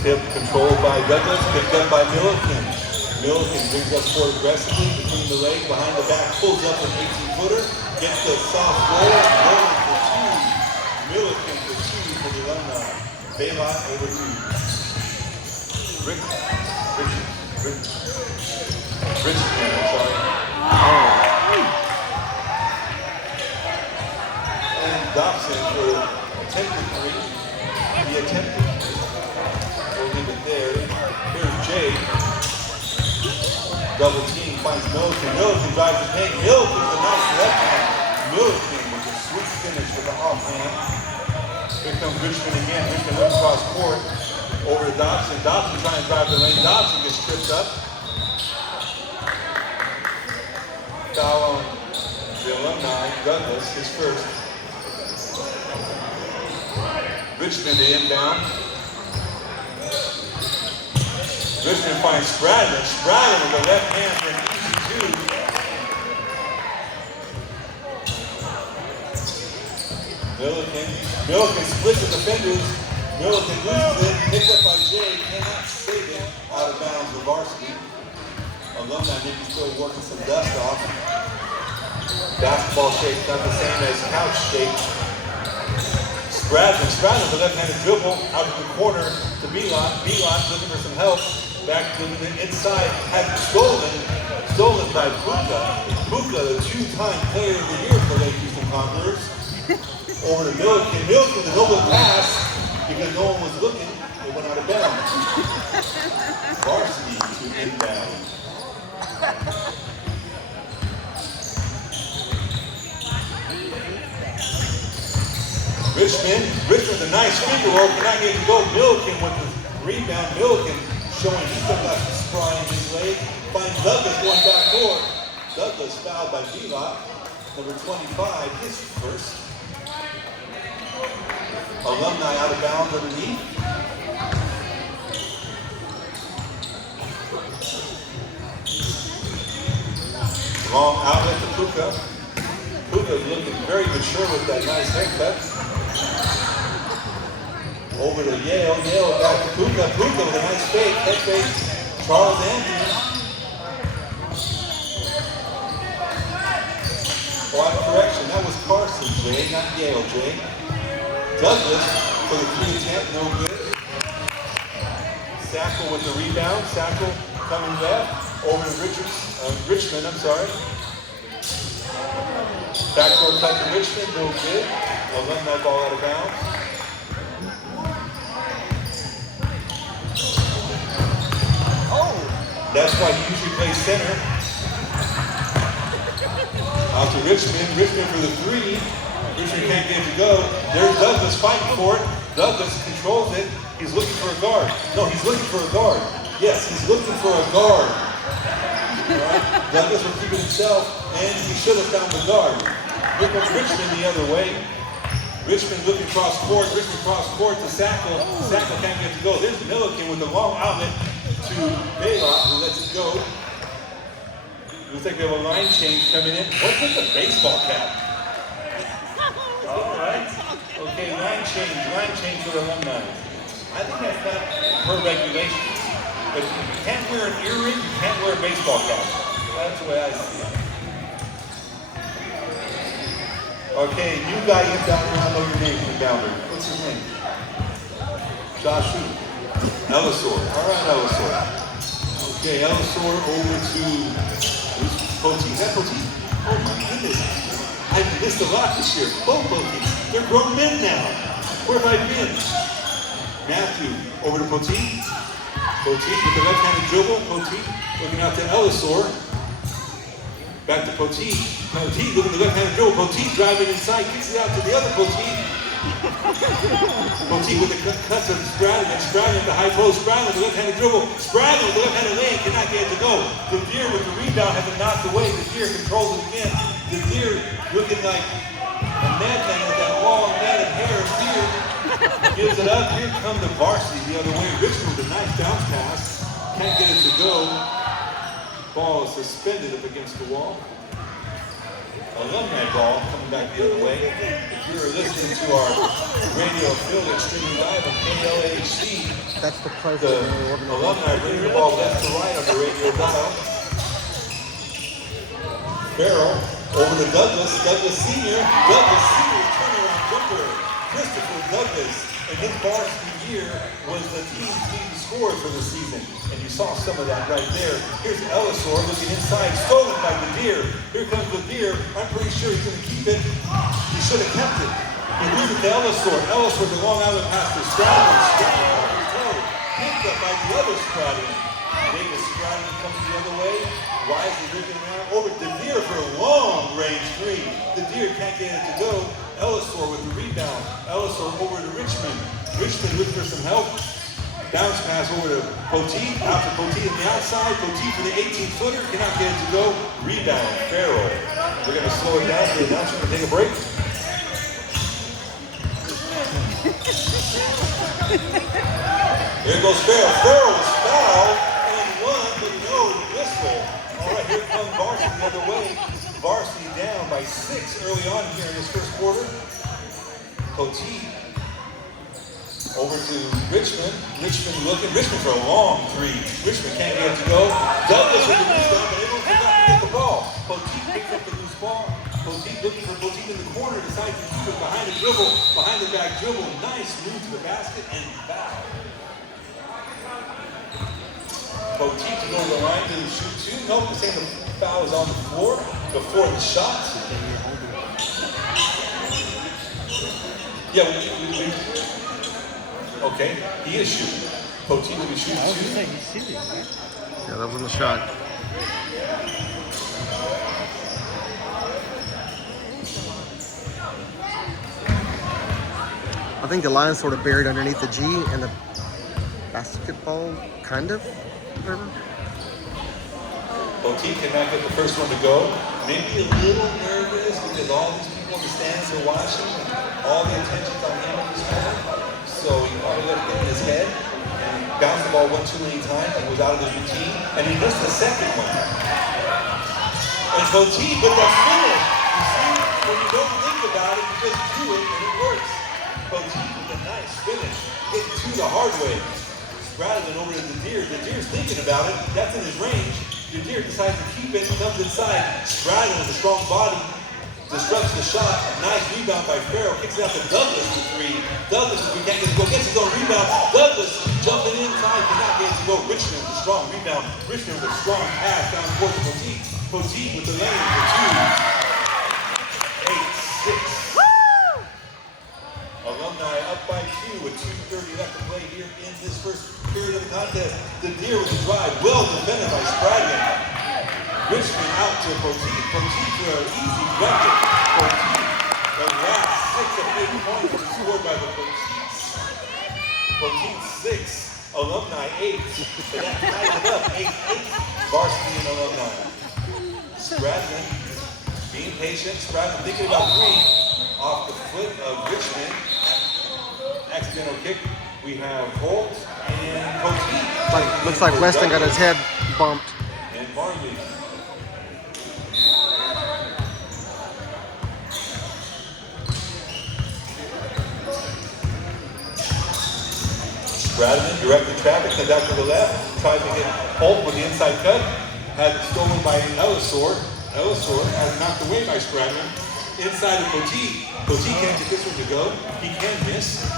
Tip controlled by Douglas, picked up by Milliken. Milliken brings us forward aggressively between the legs, behind the back, pulls up an 18-footer, gets the soft roll, rolling for two. Milliken for two for the Alumni. Baylot over to Richmond, I'm sorry. And Dobson for attempted three. He attempted. We'll leave it there. Here's Jay. Double team finds Milliken. Milliken drives the paint. Milliken with a nice left hand. Milliken with a sweet finish with the offhand. Here comes Richmond again. Richmond looks across court over to Dobson. Dobson trying to drive the lane. Dobson gets tripped up. Foul on the Alumni. Douglas, his first. Richmond to inbound. Richmond finds Spradlin. Spradlin with the left hand for an easy two. Milliken splits the defenders. Milliken loses it, picked up by Jay, cannot save it out of bounds for Varsity. Alumni maybe still working some dust off. Basketball shape not the same as couch shape. Spradlin with the left-handed dribble out of the corner to Belot. Belot looking for some help. Back to the inside, had stolen by Puka. Puka, the two-time player of the year for the Houston Conquerors. Over to Milliken. Milliken, the double pass, because no one was looking, it went out of bounds. Varsity to inbound. Richmond with a nice finger roll, cannot get to go. Milliken with the rebound. Milliken showing he's still got some spry in his leg. Finds Douglas going back court. Douglas fouled by Belot. Number 25, his first. Alumni out of bounds underneath. Long outlet to Puka. Puka's looking very mature with that nice haircut. Over to Yale. Yale back to Puka. Puka with a nice fake. Head fake. Charles Anthony. Oh, correction. That was Carson, Jay, not Yale, Jay. Douglas for the three attempt, no good. Sackle with the rebound. Sackle coming left. Over to Richmond, I'm sorry. Backdoor cut to Richmond, no good. Alumni ball out of bounds. That's why he usually plays center. Out to Richmond. Richmond for the three. Richmond can't get it to go. There's Douglas fighting for it. Douglas controls it. He's looking for a guard. No, he's looking for a guard. Yes, he's looking for a guard. Right? Douglas will keep it himself, and he should have found the guard. Here comes Richmond the other way. Richmond looking cross court. Richmond cross court to Sackle. Sackle can't get it to go. There's Milliken with a long outlet to Baylot, who lets it go. Looks like they have a line change coming in. What's with the baseball cap? All right. Okay, line change for the Alumni. I think that's not per regulations. But if you can't wear an earring, you can't wear a baseball cap. That's the way I see it. Okay, new guy in down there. I know your name from down there. What's his name? Josh who? Ellisor. All right, Ellisor. Okay, Ellisor over to Poteet. Is that Poteet? Oh my goodness. I've missed a lot this year. Both Poteets. They're grown men now. Where have I been? Matthew over to Poteet. Poteet with the left-handed dribble. Poteet looking out to Ellisor. Back to Poteet. Poteet looking at the left-handed dribble. Poteet driving inside. Kicks it out to the other Poteet. Poteet with the cuts of Spradlin. Spradlin at the high post. Spradlin with the left-handed dribble. Spradlin with the left-handed lane. Cannot get it to go. The Deer with the rebound has been knocked away. The Deer controls it again. The Deer looking like a madman with that long matted hair. Deer gives it up. Here come the Varsity the other way. Richmond with a nice bounce pass. Can't get it to go. Ball is suspended up against the wall. Alumni ball coming back the other way. You're listening to our radio affiliate streaming live on LHC. That's the president. The Alumni bringing the ball left to right on the radio dial. Farrell over to Douglas. Douglas Sr. Douglas Sr. turnaround jumper. Christopher Douglas. And his varsity year was the team's leading scorer for the season. And you saw some of that right there. Here's Ellisor looking inside, stolen by the Deer. Here comes the Deer. I'm pretty sure he's going to keep it. He should have kept it. He loses to Ellisor. Ellisor, the long island pass to Stratton. Stratton on his toe. Picked up by the other Stratton. Davis Stratton comes the other way. Wisely looking around. Over to Deer for a long range three. The Deer can't get it to go. Ellisor with the rebound. Ellisor over to Richmond. Richmond looking for some help. Bounce pass over to Poteet. Out to Poteet on the outside. Poteet for the 18-footer. Cannot get it to go. Rebound. Farrell. We're going to slow it down. The announcer going to take a break. There goes Farrell. Farrell was fouled and one, but no whistle. All right, here comes Varsity the other way. Varsity down by 6 early on here in this first quarter. Poteet over to Richmond. Richmond looking. Richmond for a long three. Richmond can't get it to go. Douglas with the rebound, but everyone forgot to get the ball. Poteet picks up the loose ball. Poteet looking for Poteet in the corner. Decides to keep it behind the dribble. Behind the back dribble. Nice move to the basket and foul. Poteet to go to the line to shoot two. Nope, the same foul is on the floor before the shot. Yeah, okay, he is shooting. Poteet will be shooting two. Yeah, that wasn't a shot. I think the line's sort of buried underneath the G and the basketball, kind of. Whatever. Poteet cannot get the first one to go. Maybe a little nervous because all these people in the stands are watching and all the attention's on him at this moment. So he probably let it get in his head and bounced the ball one too many times and was out of his routine. And he missed the second one. And Poteet with that finish. You see, when you don't think about it, you just do it and it works. Poteet with a nice finish. Getting two the hard way. Rather than over to the Deer. The Deer's thinking about it. That's in his range. The Deer decides to keep it, comes inside. Stratton with a strong body. Disrupts the shot. Nice rebound by Farrell. Kicks it out to Douglas for three. Douglas, we can't get to go. Gets his own rebound. Douglas jumping inside. Cannot get it to go. Richmond with a strong rebound. Richmond with a strong pass down towards Poteet. Poteet with the lane for two. 8-6. Alumni up by 2 with 2:30 left to play here in this first period of the contest. The Deer with the drive, well defended by Stratton. Richmond out to Poteet. Poteet for an easy bucket. Poteet, the last 6 of 8 points was scored by the Poteets. Poteet 6, Alumni 8. And that ties it up, 8-8, Varsity and Alumni. Stratton being patient. Stratton thinking about three. Off the foot of Richmond. Accidental kick. We have Holt and Poteet. Looks like Weston got his head bumped. And Marley. Stratton directing traffic, comes out to the left. Tries to get Holt with the inside cut. Had it stolen by Ellisor. Ellisor has knocked away by Stratton. Inside of Poteet. Poteet can't get this one to go. He can miss.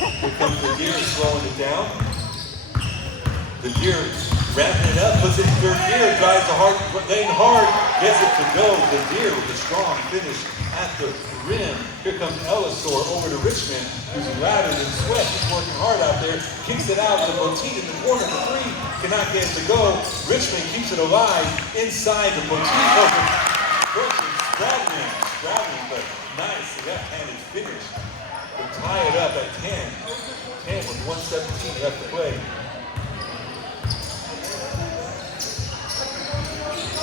Here comes the Deer slowing it down. The Deer ramping it up, puts it in third gear, drives the hard lane hard, gets it to go. The Deer with a strong finish at the rim. Here comes Ellisor over to Richmond, who's lathered in sweat. He's working hard out there. Kicks it out to Poteet in the corner for three. Cannot get it to go. Richmond keeps it alive inside the Poteet open. Stratton, but nice left-handed finish to tie it up at 10. 10 with 1:17 left to play.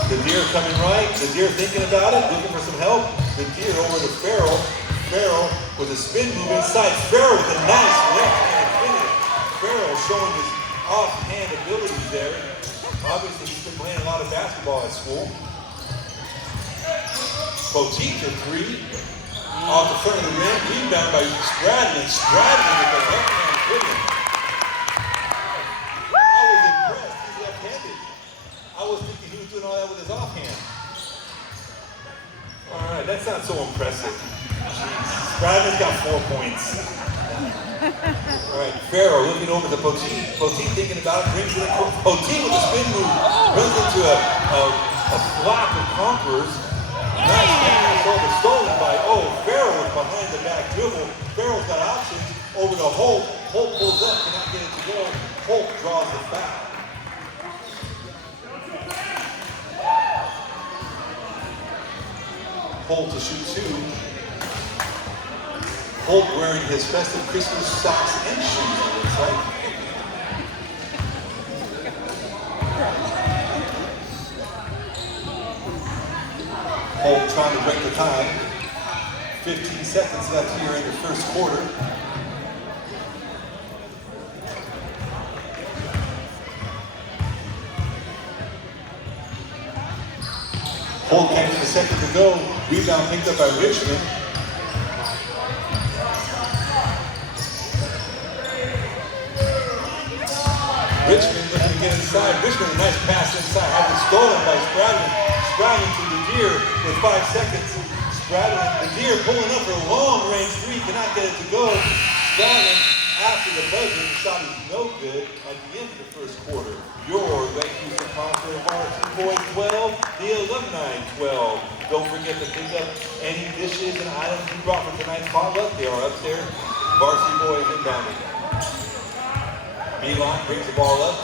The Deer coming right. The Deer thinking about it, looking for some help. The Deer over to Farrell. Farrell with a spin move inside. Farrell with a nice left-handed finish. Farrell showing his off-hand abilities there. Obviously, he's been playing a lot of basketball at school. Poteet for three. Off the front of the rim, rebound by Stradlin. Stradlin with the left-hand dribbling. I was impressed. He's left-handed. I was thinking he was doing all that with his offhand. All right, that's not so impressive. Stradlin's got 4 points. All right, Farrell looking over to Poteet. Poteet thinking about it, brings it in. Poteet with a spin move, runs into a flock of conquerors. Nice pass over, stolen by, Farrell was behind the back dribble. Farrell's got options over to Holt. Holt pulls up, cannot get it to go. Holt draws the foul. Holt to shoot 2. Holt wearing his festive Christmas socks and shoes, it looks like. Holt trying to break the tie. 15 seconds left here in the first quarter. Holt came in a second to go. Rebound picked up by Richmond. Richmond looking to get inside. Richmond, a nice pass inside. Had it stolen by Stradlin. Stradlin to the Deer with 5 seconds. Stradlin, the Deer pulling up for a long-range 3. Cannot get it to go. Stradlin, after the buzzer, the shot is no good at the end of the first quarter. Your Lake Houston Concert Varsity Boys 12, the Alumni 12. Don't forget to pick up any dishes and items you brought for tonight's potluck. They are up there. Varsity Boys inbounding. Belon brings the ball up.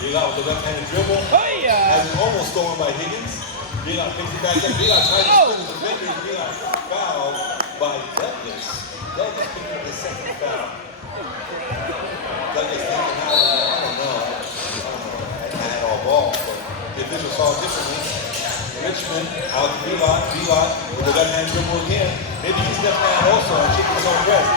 Belon with the left-handed dribble. Has it almost stolen by Higgins. Belon picks it back up. Belon tries to spin the defender. Belon fouled by Douglas. Douglas picking up his second foul. Douglas thinking how, I don't know. I had all ball, but the official saw it differently. Richmond out to Belon. Belon with the left-hand dribble again. Maybe he's left-hand also and chicken his own rest.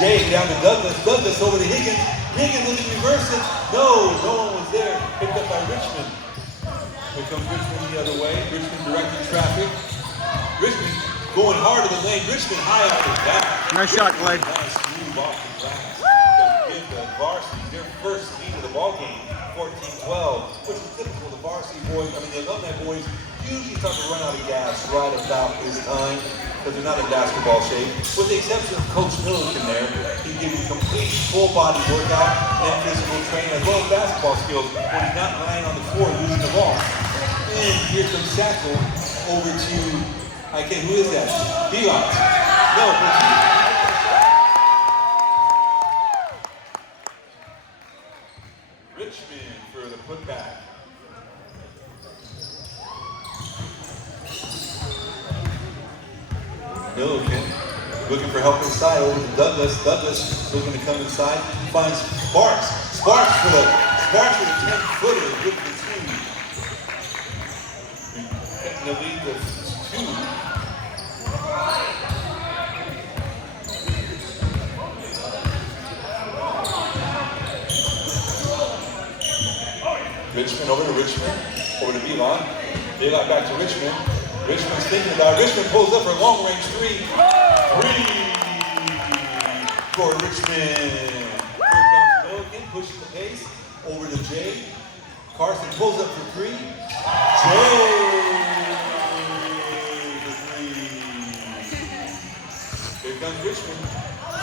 Jay down to Douglas. Douglas over to Higgins. Higgins looking to reverse it. No one was there. Picked up by Richmond. Here comes Richmond the other way. Richmond directing traffic. Richmond going hard to the lane. Richmond high off the back. Nice shot, Clay. Nice move off the glass. To give the Varsity their first lead of the ball game, 14-12, which is typical of the Varsity Boys. I mean, the Alumni Boys usually start to run out of gas right about this time, because they're not in basketball shape. With the exception of Coach Milliken there, he gives you complete full-body workout and physical training as well as basketball skills when he's not lying on the floor losing the ball. And here comes Sackle over to, who is that? Belon. No, Richmond for the putback. Milliken looking for help inside over to Douglas. Douglas looking to come inside. Finds Sparks. Sparks for the 10-footer with the 2. Getting the lead with 2. Richmond over to Richmond. Over to Belon. Belon back to Richmond. Richmond's thinking about it. Richmond pulls up for a long-range 3. 3 for Richmond. Here comes Milliken, pushing the pace. Over to Jay. Carson pulls up for 3. Jay for 3. Here comes Richmond.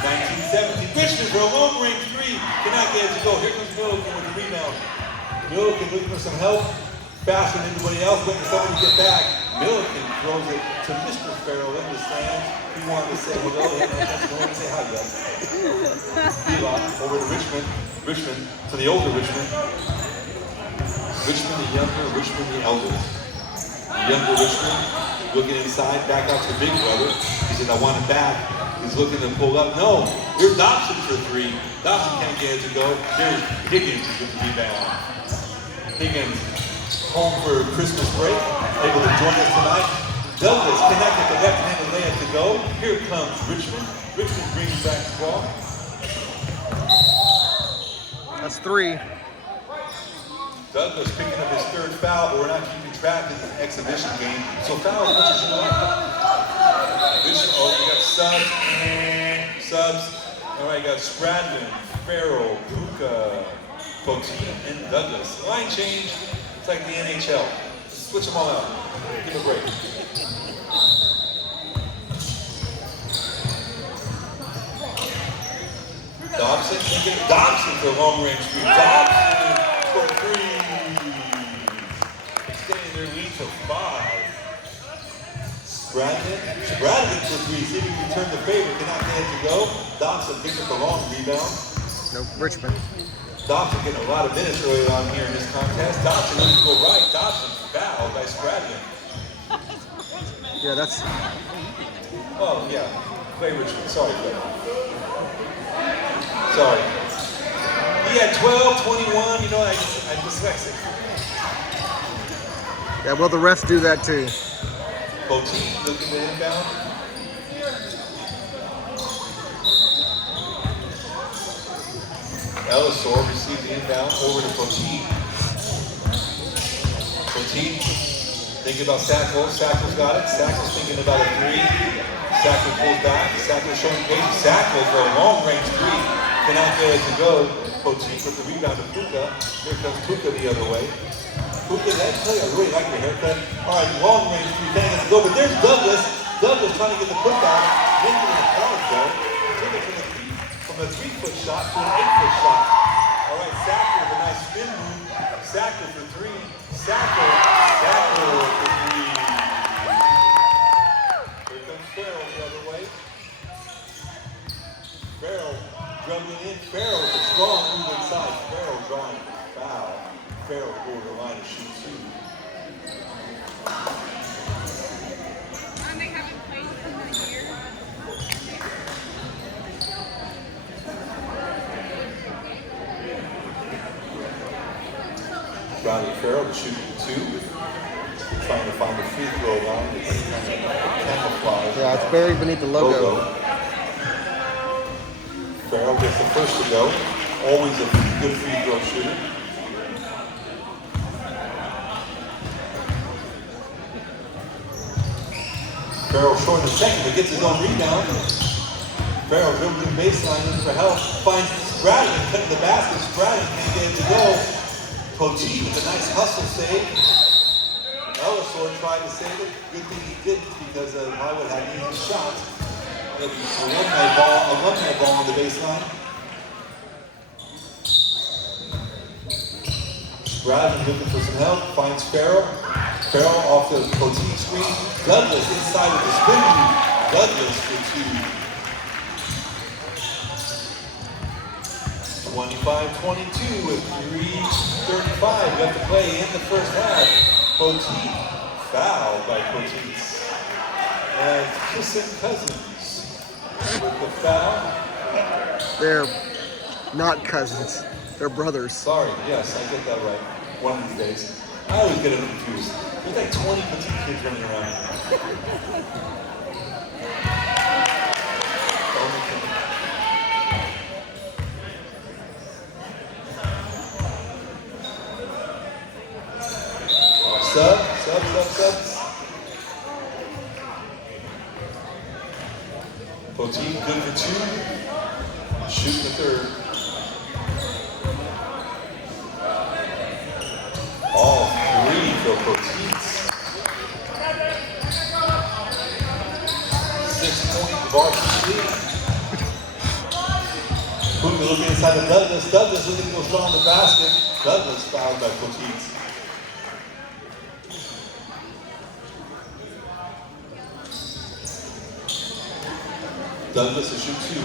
19-17. Richmond for a long-range 3. Cannot get it to go. Here comes Milliken with the rebound. Milliken looking for some help. Faster than anybody else, waiting for somebody to get back. Milliken throws it to Mr. Farrell in the stands. He wanted to say hello, he doesn't want to say hi yet. Belon over to Richmond. Richmond to the older Richmond. Richmond the younger, Richmond the elder. Younger Richmond looking inside, back out to big brother. He said, I want it back. He's looking to pull up. No, here's Dobson for 3. Dobson can't get it to go. There's Higgins with the rebound. Higgins home for Christmas break, able to join us tonight. Douglas connected the left-handed layup to go. Here comes Richmond. Richmond brings back the ball. That's 3. Douglas picking up his 3rd foul, but we're not keeping track of the exhibition game. So foul as much as you like. Richmond, Subs. All right, got Spradlin, Farrell, Puka, Poteet, and Douglas. Line change. It's like the NHL. Switch them all out. Give a break. Dobson for long range three. Dobson for three. Extending their lead to 5. Spradlin for 3. See if he can return the favor. Cannot get it to go. Dobson picks up the long rebound. No, Richmond. Dobson getting a lot of minutes early on here in this contest. Dobson looking to go right. Dobson fouled by Spradlin. Yeah, that's... Oh, yeah. Clay Richmond. Sorry, Clay. Sorry. He had 12, 21. You know, I'm dyslexic. Yeah, well, the refs do that too. Poteet looking to inbound. Elisor receives the inbound over to Poteet. Poteet thinking about Sackles. Sackles got it. Sackles thinking about a 3. Sackles pulls back. Sackles showing patience. Sackles for a long range 3. Cannot get it to go. Poteet with the rebound to Puka. Here comes Puka the other way. Puka, that play, I really like your haircut. All right, long range 3, can't get it to go. But there's Douglas. Douglas trying to get the putback. Making it a hard though. Took it from a 3-foot shot to an 8-foot shot. All right, Sackler with a nice spin move. Sackler for 3. Sackler for 3. Here comes Farrell the other way. Farrell dribbling in. Farrell with a strong move inside. Farrell drawing foul. Farrell go to the line to shoot 2. And they haven't played for a year. Riley Farrell to shoot 2. Trying to find the free throw line. It's kind of camouflage. Yeah, it's buried beneath the logo. Farrell gets the first to go. Always a good free throw shooter. Farrell short the second, but gets his own rebound. Farrell dribbling baseline looking for help. Finds Spradlin cutting the basket. Spradlin can't get it to go. Poteet with a nice hustle save. Elisor tried to save it. Good thing he didn't because Highwood had an easy shot. It'll be a ball on the baseline. Spradlin looking for some help. Finds Farrell. Farrell off the Poteet screen. Douglas inside with the spin move. Douglas for 2. 25-22 with 3:35 left to play in the first half. Poteet fouled by Poteet. And Kissing Cousins with the foul. They're not cousins. They're brothers. Sorry, yes, I get that right. One of these days. I always get them confused. There's like 20 Poteet kids running around. Subs. Poteet good for 2. Shooting the third. All 3 for Poteet. 6-point varsity lead. Puka looking inside of Douglas. Douglas looking to go strong in the basket. Douglas fouled by Poteet. Douglas will shoot 2.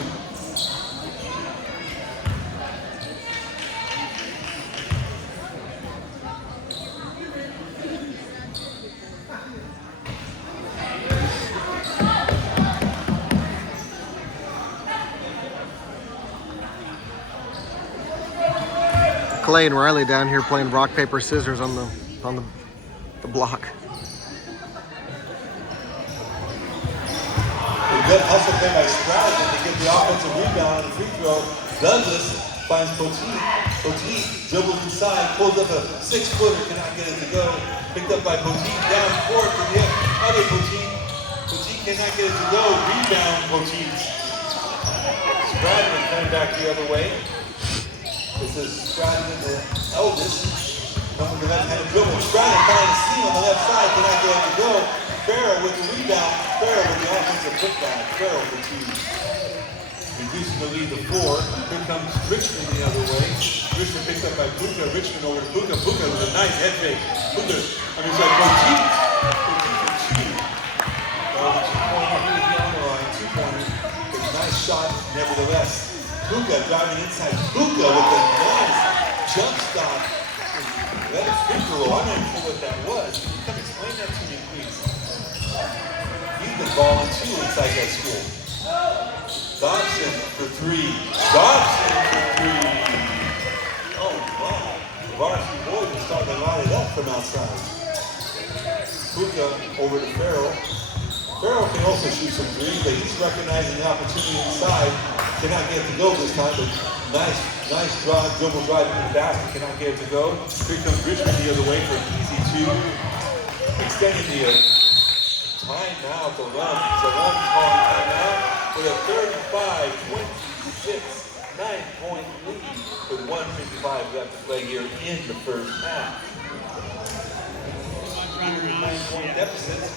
Clay and Riley down here playing rock, paper, scissors on the block. Good hustle play by Spradlin to get the offensive rebound and the free throw. Douglas finds Poteet. Poteet dribbles inside, pulls up a 6-footer, cannot get it to go. Picked up by Poteet, down court for the other Poteet. Poteet cannot get it to go. Rebound, Poteet. Stradlin coming back the other way. This is Stradlin, the eldest. Coming to left-handed dribble. Stradlin finding a seam on the left side. Cannot get it to go. Farrell with the rebound. Farrell with the offensive putback. Farrell for 2. Reducing the lead to 4. Here comes Richmond the other way. Richmond picked up by Puka. Richmond over to Puka. Puka with a nice head fake. Puka, Poteet. Poteet for 2. The 2-pointer. He was on the line. 2-pointer. It's a nice shot, nevertheless. Puka driving inside. Puka with a nice jump stop. That is free throw. I'm not even sure what that was. Can you come explain that to me, please? He's been balling too inside that school. Dobson for 3. Dobson for 3. Oh my. The Varsity Boys are starting to line it up from outside. Puka over to Farrell. Farrell can also shoot some threes, but he's recognizing the opportunity inside. Cannot get it to go this time, but nice drive, dribble drive into the basket. Cannot get it to go. Here comes Richmond the other way for an easy 2. Extending the timeout. The Lum calling timeout with a 35-26 9-point lead with 1:55 left to play here in the first half. 9-point deficits.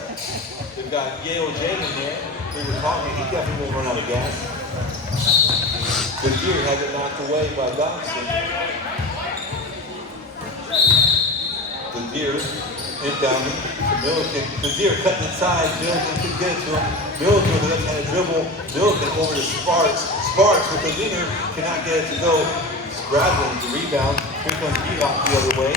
They've got Yale J in there. We were talking, he definitely won't run out of gas. The Deer had it knocked away by Dobson. The Deer inbounding to Milliken. The Deer cutting inside. Milliken can get it to him. Milliken with a left-handed dribble. Milliken over to Sparks. Sparks with the leaner cannot get it to go. Stradlin the rebound. Here comes Belot the other way.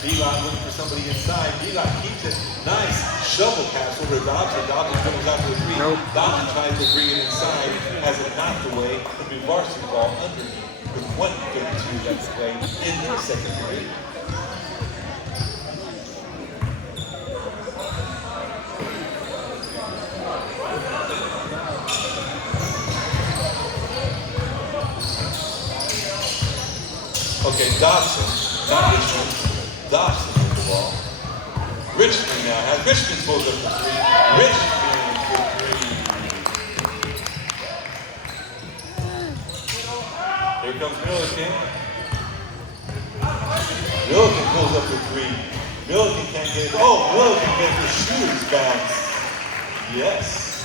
Belot looking for somebody inside. Belot keeps it. Nice shovel pass over to Dobson. Dobson comes out for the 3. Nope. Dobson tries to bring it inside. Has it knocked away. It'll be varsity ball underneath with 1:32 left to play in the second period. Okay, Dobson, not Richmond. Dobson with the ball. Richmond now has Richmond pulls up for 3. Richmond for 3. Here comes Milliken. Milliken pulls up for 3. Milliken can't get it. Oh, Milliken gets the shooter's bounce. Yes.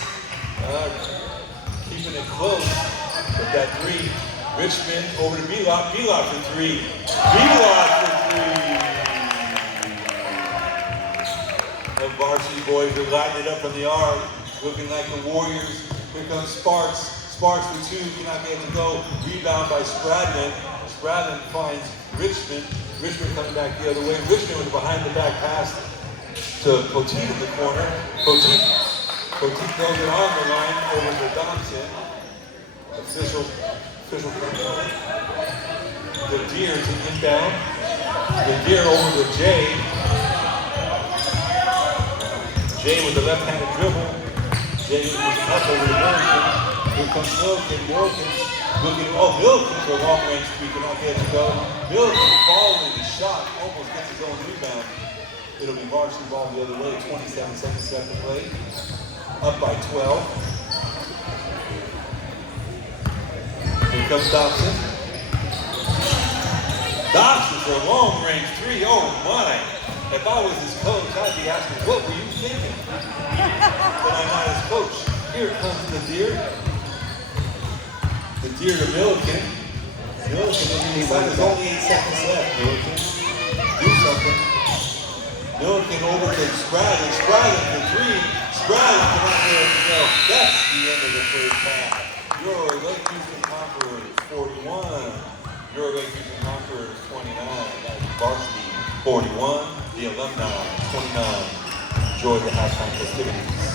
Keeping it close with that 3. Richmond over to Belot. Belot for 3. Belot for 3. The Varsity Boys are lighting it up from the arc, looking like the Warriors. Here comes Sparks. Sparks for 2. Cannot get it to go. Rebound by Stradlin. Stradlin finds Richmond. Richmond coming back the other way. Richmond with a behind-the-back pass to Poteet in the corner. Poteet throws it on the line over to Dobson. Official countdown. The Deer to inbound. The Deer over to Jay. Jay with the left-handed dribble. Jay was up over to Milliken. Here comes Milliken. Milliken for a long-range three. Cannot get it to go. Milliken following the shot. Almost gets his own rebound. It'll be varsity ball the other way. 27 seconds left to play. Up by 12. Here comes Dobson. Dobson for a long-range 3. Oh my! If I was his coach, I'd be asking, what were you thinking? But I'm not his coach. Here comes the Deer. The Deer to Milliken. Milliken looking inside. There's only 8 seconds left. Milliken, do something. Milliken over to Stradlin. Stradlin for 3. Stradlin cannot get it to go. That's the end of the first half. Your Lake Houston Conquerors 41. Your Lake Houston Conquerors 29. That's varsity 41. The Alumni 29. Enjoy the halftime festivities.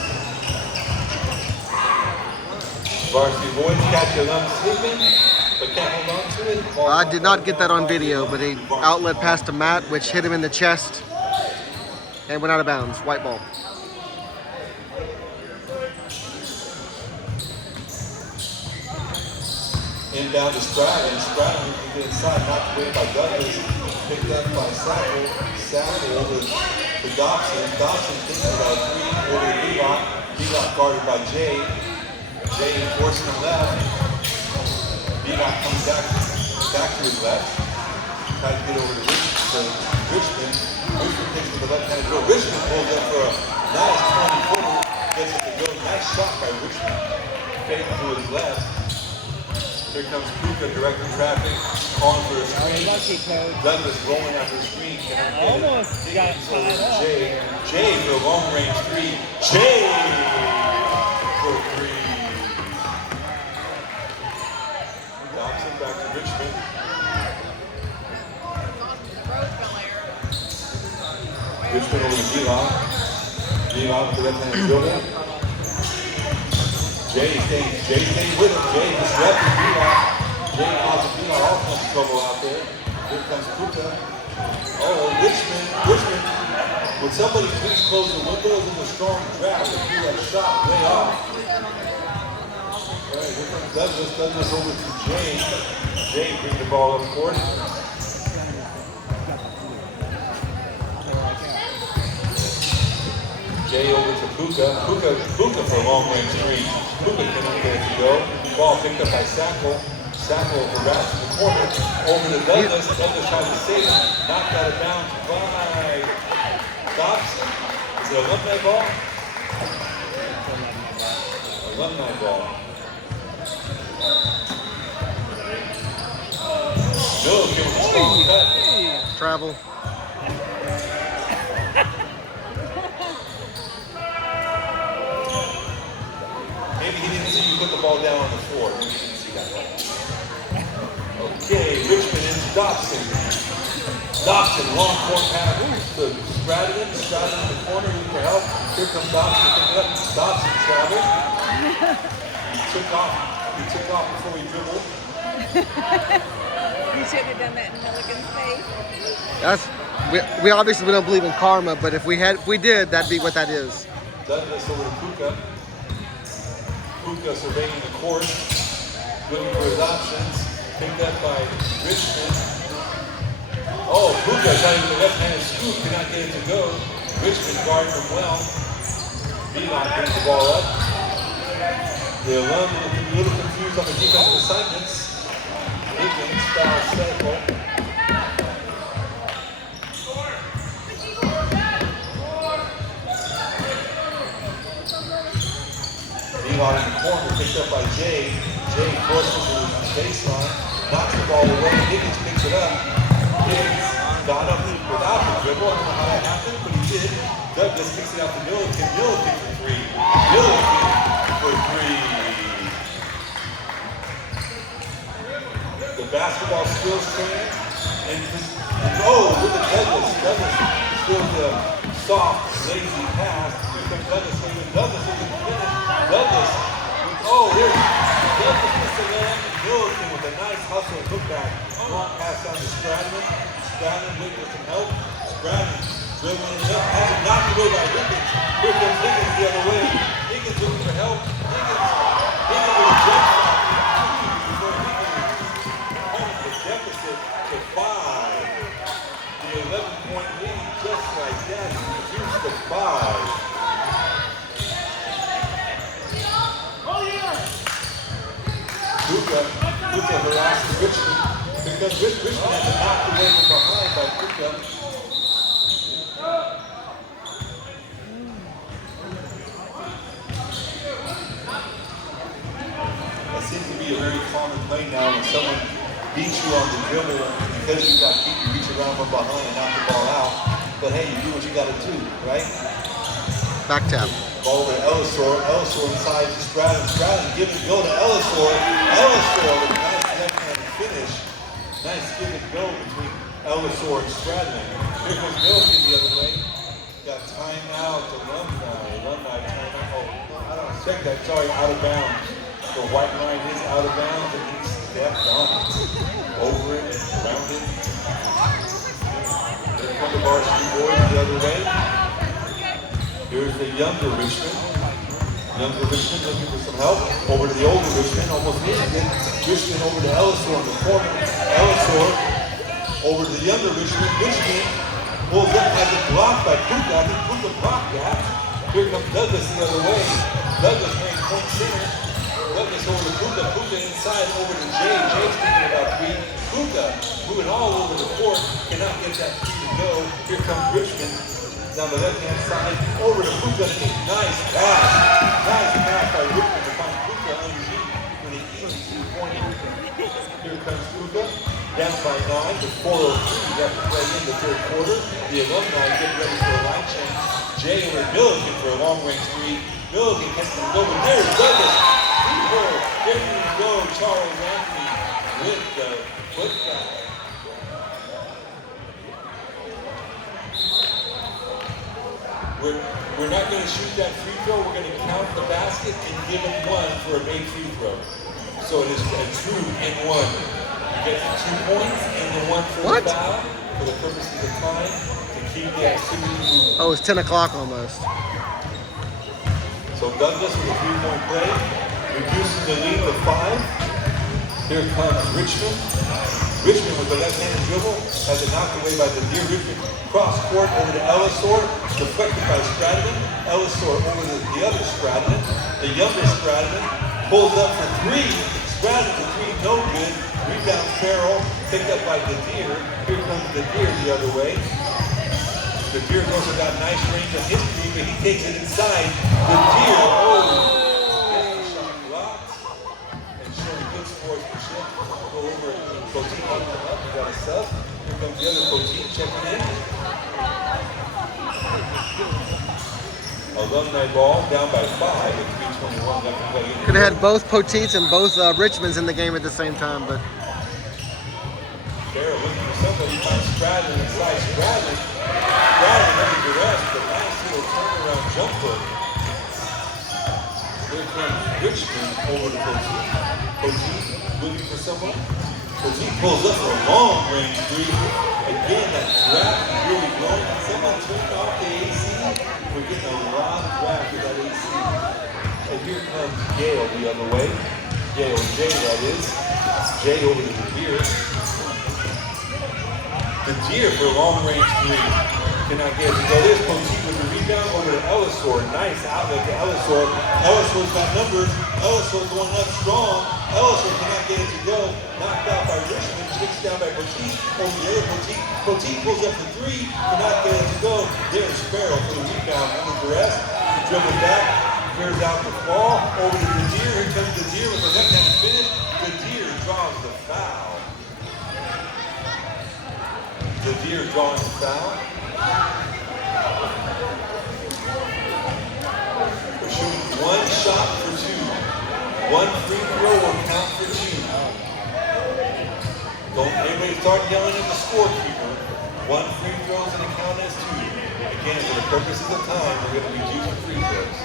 Varsity Boys catch the Alum sleeping, but can't hold on to it. I did not get that on video, but he outlet passed to Matt, which hit him in the chest and went out of bounds. White ball. Inbound to Stradlin. Stradlin can get inside, knocked away by Douglas. Picked up by Samuel. Samuel over to Dobson. Dobson thinks about 3 over to Belot. Belock guarded by Jay. Jay forcing him left. Belock comes back to his left. Tries to get over to Richmond. Richmond takes with the left-handed drill. Richmond pulls up for a nice 20-footer. Gets it to go. Nice shot by Richmond. Fading to his left. Here comes Puka directing traffic. Calling for a screen. Douglas rolling after the screen. Almost got tied up. Jay for a long range three. Jay for three. Dobson back to Richmond. Richmond over to Belock. Belock with the left-handed dribble. Jay staying with him. Jay disrupting Belock. Jay causing Belock all kinds of trouble out there. Here comes Puka. Oh, Richmond. Would somebody please close the windows in the strong draft and do that shot way off? All right, here comes Douglas. Douglas over to Jay. Jay bring the ball up court. Jay over to Puka. Puka for a long range three. Puka cannot get it to go. Ball picked up by Sackle. Sackle harassed in the corner. Over to Douglas. Douglas tries to save it. Knocked out of bounds by Dobson. Is it Alumni ball? Alumni ball. Miller giving a strong cut. Travel. Maybe he didn't see you put the ball down on the floor. Maybe he didn't see that ball. Okay, Richmond is Dobson. Dobson, long court pass to Stratton. Stratton in the corner, looking for help. Here comes Dobson to pick it up. Dobson traveled. He took off before he dribbled. You should have done that in Milligan's face. We obviously we don't believe in karma, but if we did, that'd be what that is. Douglas over to Puka. Puka surveying the court, looking for his options. Picked up by Richmond. Oh, Puka trying with the left-handed scoop, cannot get it to go. Richmond guarding him well. Belock brings the ball up. The Alumni looking a little confused on the defensive assignments. Higgins foul cycle. Belock in the corner, picked up by Jay. Jay forces to the baseline, knocks the ball away. Higgins picks it up. Higgins got up without the dribble. I don't know how that happened, but he did. Douglas kicks it out to Milligan. Milligan for three. Milligan for three. The basketball skills trainer. And look at Douglas. Douglas still the soft, lazy pass. Here comes Douglas. Douglas isn't finished. Douglas. Here's Douglas missed the layup. And Milligan with a nice hustle and hook back. Long pass down to Stratton. Stratton looking for some help. Stratton dribbling it up. Has it knocked away by Higgins. Here comes Higgins the other way. Higgins looking for help. Higgins with a jump shot. Before Higgins holds the deficit to 5. The 11-point lead just like that. Reduced to 5. Puka harasses Richmond because Richmond had to knock away from behind by Puka. That seems to be a very common play now when someone beats you on the dribble because you got beat, you reach around from behind and knock the ball out. But hey, you do what you got to do, right? Back tap. Ball over to Ellisor. Ellisor inside to Stratton. Stratton give it go to Ellisor. Ellisor with a nice left-handed finish. Nice give and go between Ellisor and Stratton. Here comes Milligan the other way. Got timeout to Alumni timeout. Oh, I don't expect that. Sorry, out of bounds. The white line is out of bounds and he stepped on it. Over it and around it. Here come the Varsity Boys the other way. Here's the younger Richmond. Younger Richmond looking for some help. Over to the older Richmond, almost losing it. Richmond over to Ellisor in the corner. Ellisor over to the younger Richmond. Richmond pulls up, has it blocked by Puka. I think Puka blocked that. Here comes Douglas the other way. Douglas playing point center. Douglas over to Puka. Puka inside over to Jay. Jay's thinking about three. Puka moving all over the court. Cannot get that three to go. Here comes Richmond down the left-hand side. Over to Puka. Nice pass. Nice pass by Richmond to find Puka underneath with an easy two-point. Here comes Puka. Down by 9 to 4:03 after play in the third quarter. The Alumni get ready for a line change. Jay over Milligan for a long-range three. Milligan gets them going. There's Douglas. There you go, Charles Anthony with the football. We're not going to shoot that free throw. We're going to count the basket and give him one for a made free throw. So it is a true and one. You get the 2 points and the one for the foul for the purposes of time to keep the activity moving. Oh, it's 10 o'clock almost. So Douglas with a 3-point play reduces the lead to 5. Here comes Richmond. Richmond with the left-handed dribble has it knocked away by the Deer. Richmond cross court over to Ellisor, deflected by Stradlin. Ellisor over to the other Stradlin. The younger Stradlin pulls up for 3. Stradlin for 3, no good. Rebound Farrell, picked up by the Deer. Here comes the Deer the other way. The Deer also got nice range on his three, but he takes it inside. The Deer, gets the shot blocked and showing good sportsmanship. Go over Poteet, up. We got a sub. Here comes the other Poteet checking in. Alumni ball down by 5 with 3:21 left to play. Could have had both Poteets and both Richmonds in the game at the same time, but. Farrell looking for somebody, finds Stradlin inside. Stradlin under duress, but nice little turnaround jumper. Here comes Richmond over to Poteet. Poteet looking for someone. Poteet pulls up for a long range three. Again, that draft is really blowing. Someone turned off the AC. We're getting a lot of draft with that AC. And here comes Gale the other way. Gale, Jay that is. Jay over to the Deer. The Deer for a long range three. Cannot get it to go. There's Poteet with the rebound over to Ellisor. Nice outlet to Ellisor. Ellisor's got numbers. Ellisor going up strong. Ellisor cannot get it to go. Knocked out by Richmond. Kicks down by Poteet. Over the other Poteet. Poteet pulls up for 3. Cannot get it to go. There's Farrell for the rebound under duress. Dribble back. Clears out the ball. Over to the Deer. Here comes the Deer with the left-handed finish. The Deer draws the foul. The Deer drawing the foul. We're shooting 1 shot for 2. 1 free throw will count for 2. Don't everybody start yelling at the scorekeeper. 1 free throw is going to count as 2. Again, for the purposes of time, we're going to reduce the free throws.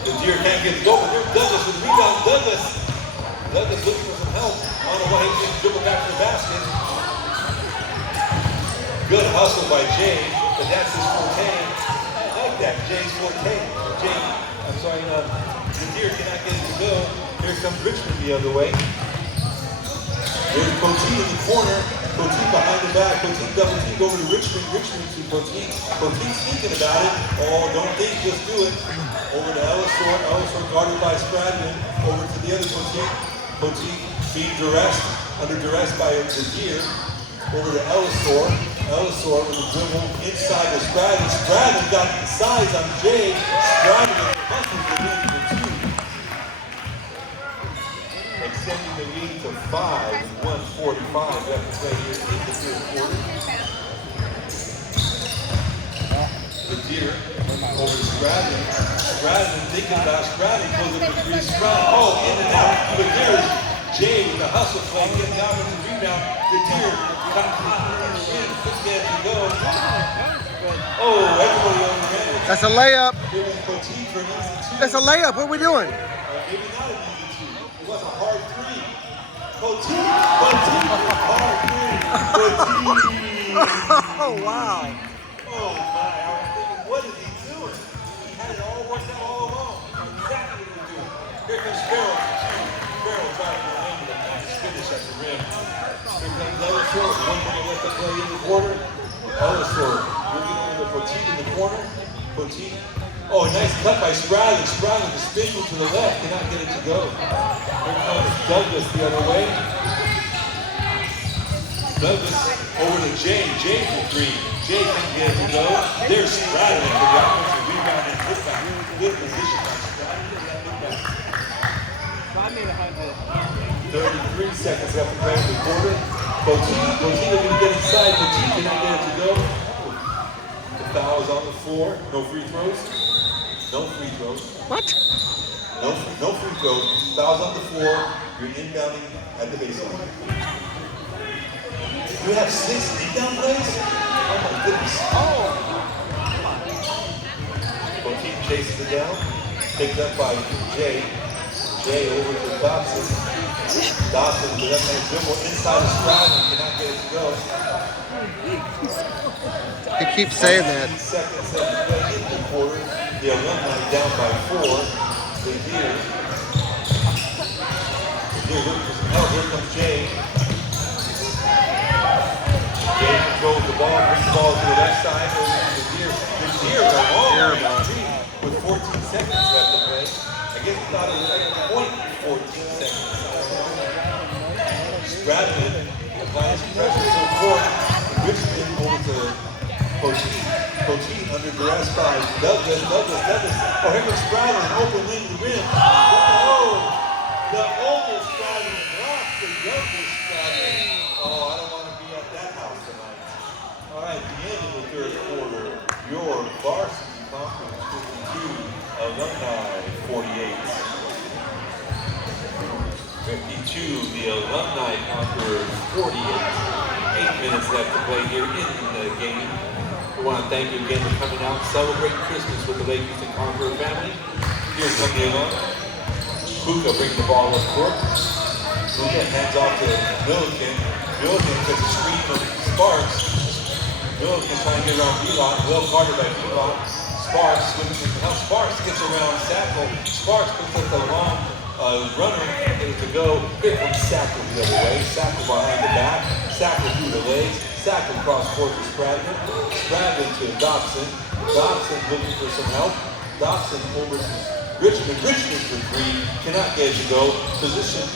The Deer can't get it going. There's Douglas with the rebound. Douglas looking for some help. On the way, he can dribble back to the basket. Good hustle by Jay, but that's his forte. I like that, Jay's forte. The Deer cannot get it to go. Here comes Richmond the other way. There's Poteet in the corner. Poteet behind the back. Poteet double team over to Richmond. Richmond to Poteet. Poteet's thinking about it. Oh, don't think, just do it. Over to Ellisor. Ellisor guarded by Stradlin. Over to the other Poteet. Poteet being under duress by the Deer. Over to Ellisor. Ellisor with the dribble inside to Stradlin. Stradlin got the size on Jay. Stradlin with the muscles to win for 2. Extending the lead to 5 with 1:45 left to play here in the third quarter. The Deer over to Stradlin. Stradlin thinking about Stradlin, goes up to 3. Stradlin, in and out. But there's Jay with the hustle play, getting down with the rebound. The Deer comes in, couldn't get it to go. Oh, everybody overran it. That's a layup. Here was Poteet for an easy 2. That's a layup. What are we doing? Maybe not an easy 2. It was a hard 3. Poteet, hard 3. Poteet. Oh, wow. Oh my, I was thinking, what is he doing? He had it all worked out all along. Exactly what he was doing. Here comes Farrell for two. Farrell driving the lane with a nice finish at the rim. Here comes Ellisor. 1 minute left to play in the quarter. Ellisor looking over Poteet in the corner. Poteet. Oh, a nice cut by Spradlin. Spradlin is spinning to the left. Cannot get it to go. Here comes Douglas the other way. Douglas over to Jay. Jay for three. Jay can't get it to go. There's Spradlin for the offensive rebound and putback. Good position by Spradlin. 33 seconds left to play in the quarter. Poteet going to get inside. Poteet cannot get it to go. The foul is on the floor. No free throws. No free throws. What? No free throws. Foul's on the floor. You're inbounding at the baseline. You have 6 inbound plays? Oh my goodness. Poteet chases it down. Picked up by Jay. Jay over to Dobson. Dobson with the left-hand dribble inside the Spradlin. Cannot get it to go. He keeps saying that. 15 seconds left to play in the quarter. The Alumni down by 4. The Deer. Deer looking for some help. Here comes Jay. Jay controls the ball, brings the ball to the left side, over to the Deer. The Deer are all with 14 seconds left to play. I guess he thought it was like a point 14 seconds. Spradlin applying some pressure to the court. Richmond over to Poteet. Poteet under duress by Douglas. Oh, here comes Spradlin, open lane to the rim. Oh, the older Spradlin blocks the younger Spradlin. Oh, I don't want to be at that house tonight. All right, the end of the third quarter. Your varsity conference 52, Alumni 48. 52, the Alumni conquer 48. 8 minutes left to play here in the game. We want to thank you again for coming out and celebrating Christmas with the Lake Houston Conqueror family. Here's come the Alumni. Puka brings the ball up court. Puka hands off to Milliken. Milliken gets a screen from Sparks. Milliken trying to get around Belot. Well guarded by Belot. Sparks switches to help. Sparks gets around Sackle. Sparks puts up the long runner and get it to go. Here comes Sackle the other way. Sackle behind the back. Sackle through the legs. Sackle cross court to Spradlin. Spradlin to Dobson. Dobson looking for some help. Dobson over to Richmond. Richmond for three. Cannot get it to go.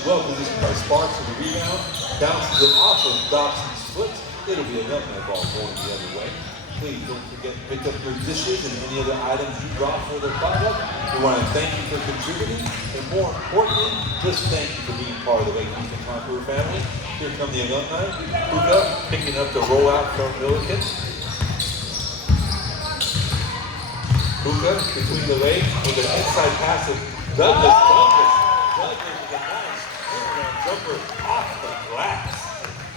Well positioned by Sparks for the rebound. Bounces it off of Dobson's foot. It'll be a Alumni ball going the other way. Please don't forget to pick up your dishes and any other items you brought for the potluck. We want to thank you for contributing, and more importantly, just thank you for being part of the Lake Houston Conqueror family. Here come the Alumni. Puka picking up the rollout from Milliken. Puka between the legs with an inside pass of Douglas. Douglas with a nice turnaround jumper off the glass.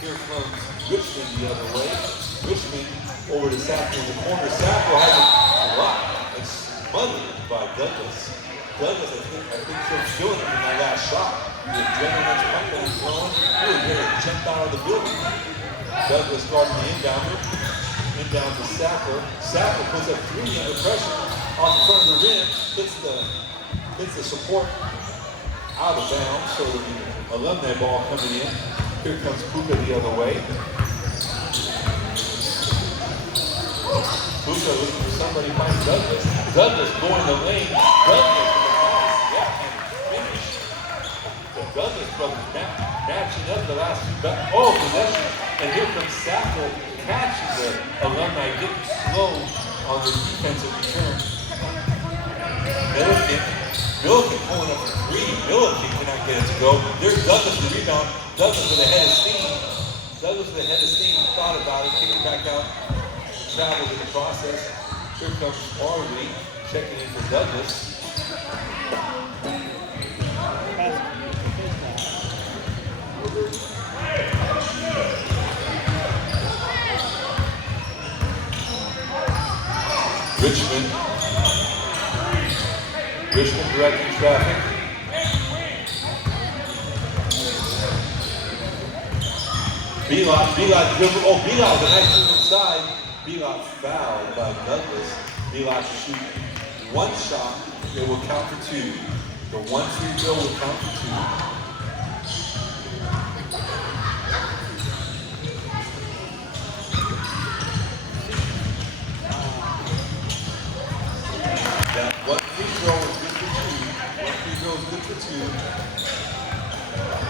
Here comes Richmond the other way. Richmond over to Sackle in the corner. Sackle has a block and smothered by Douglas. Douglas, I think she's doing it in that last shot. The adrenaline's pumping and flowing. Really ready to jump out of the building. Douglas guarding the inbounder. Inbound to Sackle. Sackle puts up 3 under pressure. Off the front of the rim. Hits the support out of bounds. So the Alumni ball coming in. Here comes Puka the other way. Puka looking for somebody, finds Douglas. Douglas going the lane. Douglas with a nice left-handed finish. The Douglas brothers matching up the last 2 possessions. And here comes Sackle catching the Alumni, getting slow on the defensive return. Milliken pulling up for 3. Milliken cannot get it to go. There's Douglas the rebound. Douglas with a head of steam. Douglas with a head of steam. Thought about it, kicking back out. Travels in the process. Here comes Marley checking in for Douglas. Richmond directing traffic. Belot dribble. Oh, Belot with a nice move inside. Belot fouled by Douglas. Belot shoot 1 shot. It will count for 2. The one free throw will count for 2. That one free throw is good for 2. One free throw is good for 2.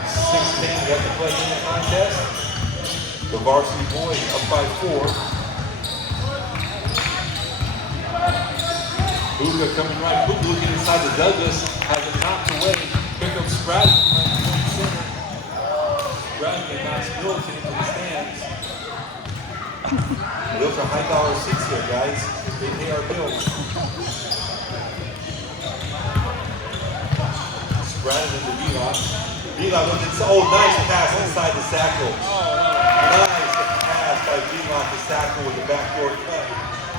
16 left to play in the contest. The Varsity Boys up by 4. Puka coming right. Puka looking inside the Douglas. Has it knocked away. Here comes Stratton. Stratton knocks Milliken into the stands. Those are high dollar seats here, guys. They pay our bills. Stratton into Vila. Vila looked inside. Oh, nice pass inside the Sackle. Nice pass by Vila to Sackle with the backdoor cut.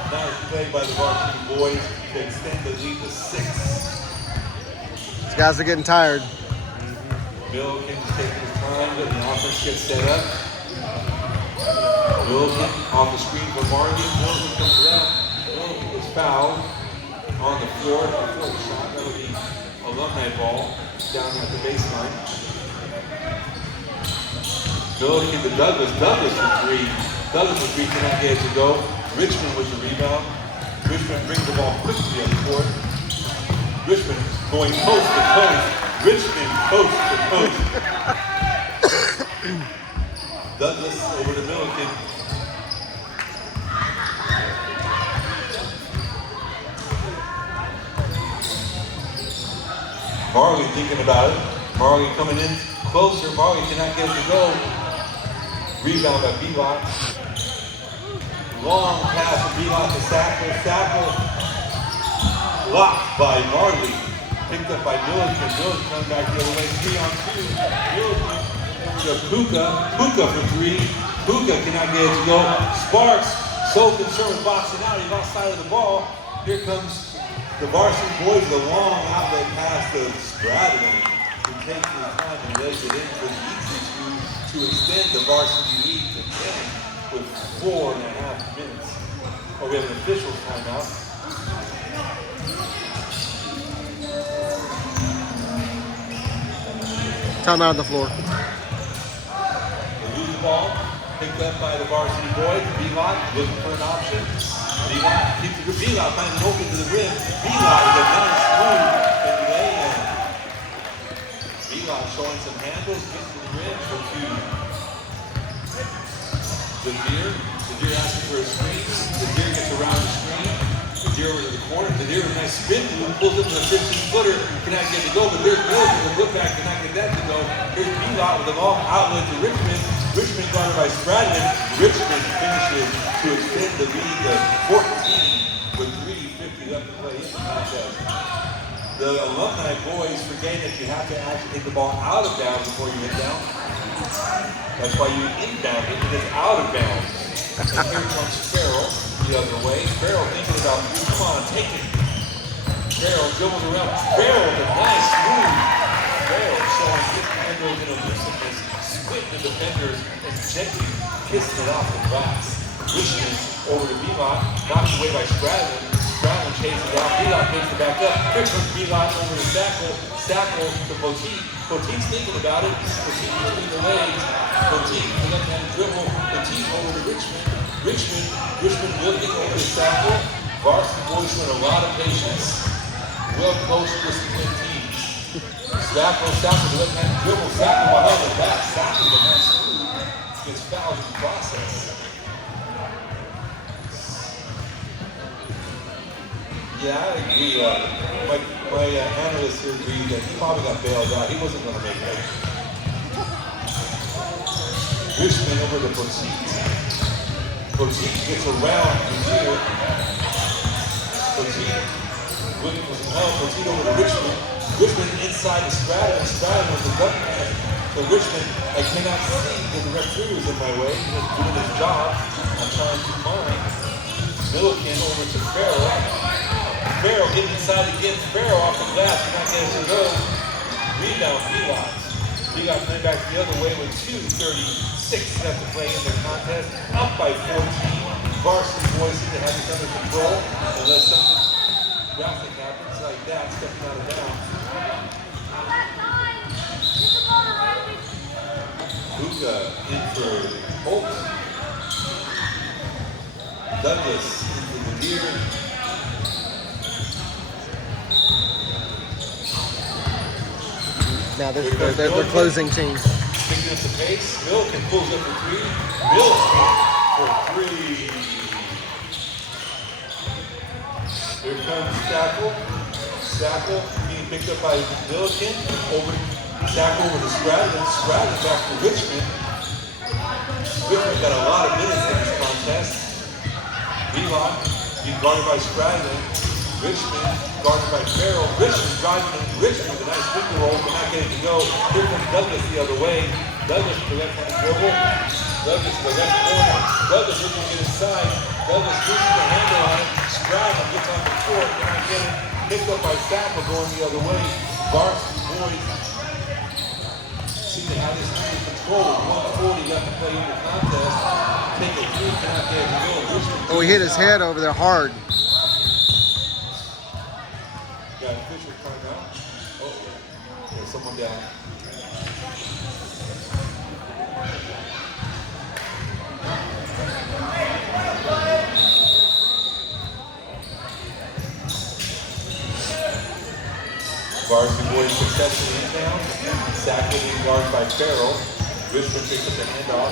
Nice play by the Varsity Boys to extend the lead to 6. These guys are getting tired. Milliken just taking his time, letting the offense get set up. Milliken off the screen for Marley. Milliken comes left. Milliken is fouled on the floor. Before the shot, that'll be Alumni ball down at the baseline. Milliken to Douglas. Douglas for 3. Douglas for 3 cannot get it to go. Richmond with the rebound. Richmond brings the ball quickly up court. Richmond going coast to coast. Richmond coast to coast. Douglas over to Milliken. Marley thinking about it. Marley coming in closer. Marley cannot get it to go. Rebound by Bebop. Long pass from Bebop to Sackle. Sackle blocked by Marley. Picked up by Milliken. Milliken coming back the other way. 3-on-2. Milliken to Puka. Puka for 3. Puka cannot get it to go. Sparks so concerned with boxing out. He's outside of the ball. Here comes the Varsity Boys. The long outlet pass to Stratton. Who takes his time and lays it in for the easy 2 to extend the varsity lead to 10 with 4.5 minutes. Oh, we have an official timeout. Timeout on the floor. They lose the ball, picked up by the Varsity Boys. Belot looking for an option. Belot keeps it. Belot finds it open to the rim. Belot is a nice move in the lay-in. Belot showing some handles, gets to the rim for 2. Zadir asking for a screen. Zadir gets around the screen. Zadir over to the corner. Zadir with a nice spin move, pulls up to the 15-footer. Cannot get it to go, but there's Milliken. The look back cannot get that to go. Here's Belot with a long outlet to Richmond. Richmond guarded by Stratton. Richmond finishes to extend the lead to 14 with 3:50 left to play in the contest. The Alumni Boys forgetting that you have to actually take the ball out of bounds before you hit down. That's why you inbound it. It is out of bounds. And here comes Farrell the other way. Farrell thinking about, come on, take it. Farrell dribbles around. Farrell with a nice move. Farrell showing his handles in elusiveness. Squint the defenders and gently kissing it off the glass. Richmond over to Belot, knocked away by Stratton. Stratton chases down. Belot makes it back up. Here comes Belot over to Sackle. Sackle to Poteet. Poteet's thinking about it. Poteet between the legs. Poteet with the left-hand dribble. Poteet over to Richmond. Richmond looking over to Sackle. Varsity Boys showing a lot of patience. Well coached, disciplined teams. Sackle the left-hand dribble. Sackle behind the back. Sackle the nice move. Gets fouled in the process. Yeah, I agree. My analyst here agreed that he probably got bailed out. He wasn't going to make it. Richmond over to Poteet. Poteet gets around Zadir. Poteet looking for some help. Poteet over to Richmond. Richmond inside the Stratton. Stratton with the gun pass to Richmond. I cannot see because the referee was in my way. He was doing his job. I'm trying to find Milliken over to Farrell. Farrell getting inside again. Farrell off the glass, cannot get it to go. Rebound, Belot. Belot coming back the other way with 2:36 left to play in the contest. Up by 14. Varsity Boys seem to have this under control unless something graphic happens like that, stepping out of bounds. Puka in for Holton. Douglas in for the Deer. Now this is their closing team. Picking up the pace. Milliken pulls up for three. Milliken for three. Here comes Stackle. Stackle being picked up by Milliken. Stackle over to Stratton. Stratton back to Richmond. Richmond got a lot of minutes in this contest. Belon being guarded by Stratton. Richmond guarded by Farrell. Richmond driving in. Richmond with a nice finger roll, but not getting to go. Here comes Douglas the other way. Douglas to the left-handed dribble. Douglas to the left corner. Douglas looking to get inside. Douglas loses the handle on it. Stratton gets on the court. They're not getting picked up by Stackle going the other way. Varsity Boys seem to have this under control. 140 left to play in the contest. Take a three, cannot get it to go. Richmond. Oh, he hit his head over there hard. Got an official timeout. Oh, there's someone down. Varsity Boys successfully inbound. Sackler being guarded by Farrell. Richmond picks up the handoff.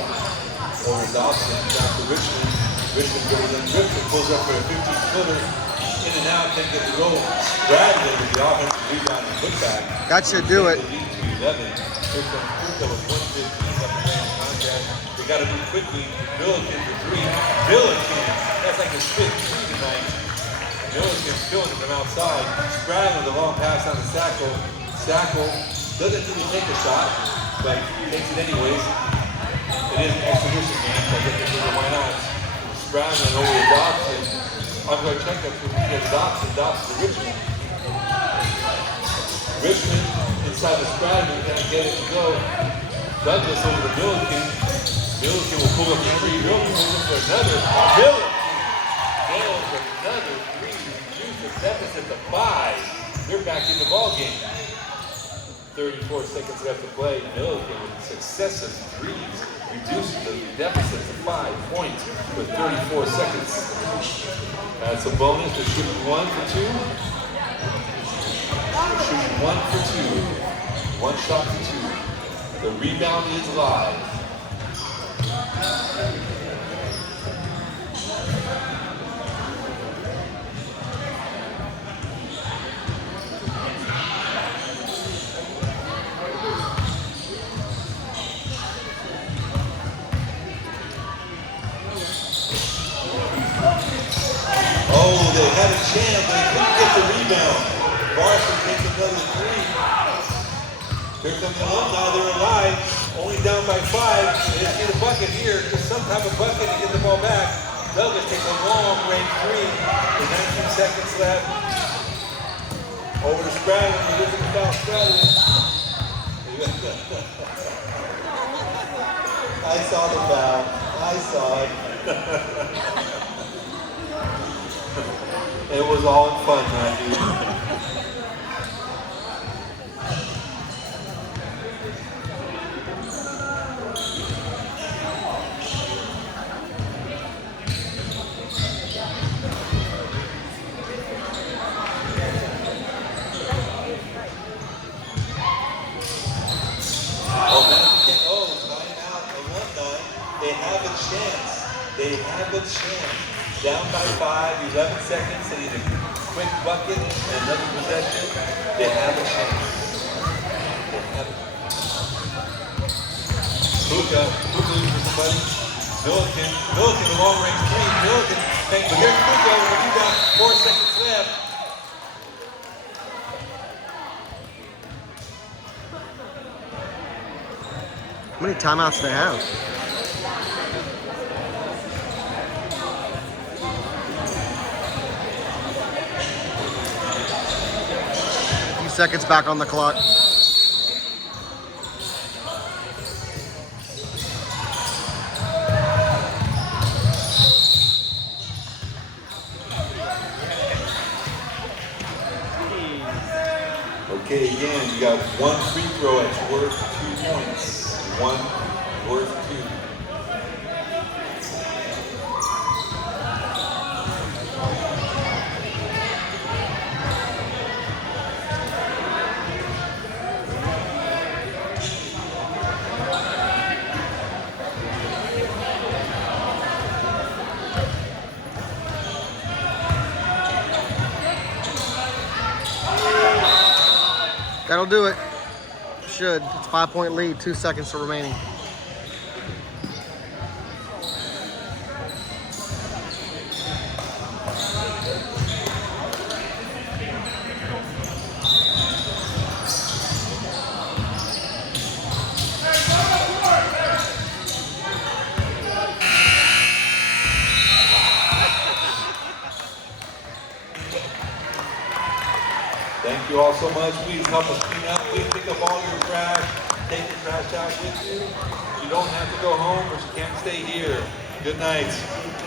Over Dobson, back to Richmond. Richmond goes in. Richmond pulls up for a 15-footer. In and out, can't get the goal. Bradley with the offensive rebound and putback. That should do it. They lead to 11. Here comes Puka with 1:15 left to play in contest. They got to move quickly. Milliken for three. Milliken, that's like his fifth three tonight. Milliken's filling it from outside. Stratton with a long pass on the Sackle. Sackle doesn't really take a shot, but takes it anyways. It is an exhibition game, so I guess they figure why not. Stratton over to Dobson. I'm going to check that for Dobson. Dobson to Richmond. Richmond inside the Stratton, can't get it to go. Douglas over to Milliken. Milliken will pull up the three. Milliken pulls up for another. Milliken nails another three. Reduce the deficit to 5. They're back in the ball game. 34 seconds left to play. Milliken with successive threes reduces the deficit to 5 points with 34 seconds. That's a bonus. They're shooting 1 for 2. They're shooting 1 for 2. One shot for 2. The rebound is live. Oh, they had a chance, but they couldn't get the rebound. Varsity takes another three. Here comes the Alumni, they're alive. Only down by 5. They just need a bucket here, just some type of bucket to get the ball back. Douglas takes a long range three with 19 seconds left. Over to Stratton, he loses without Stratton. I saw the foul. I saw it. It was all in fun, Matthew. Timeout, Alumni. They have a chance. They have a chance. Down by 5, 11 seconds. They need a quick bucket and another possession. They have a chance. They have it. Puka looking for somebody. Milliken, the long range three. Milliken, but here's Puka with the rebound. 4 seconds left. How many timeouts do they have? A few seconds back on the clock. Okay, again, you got one free throw at worth 2 points. 1 Worth 2. That'll do it. Should. It's 5-point lead, 2 seconds remaining. Thank you all so much. Please help us clean up. Please pick up all your trash. Take your trash out with you. You don't have to go home, but you can't stay here. Good night.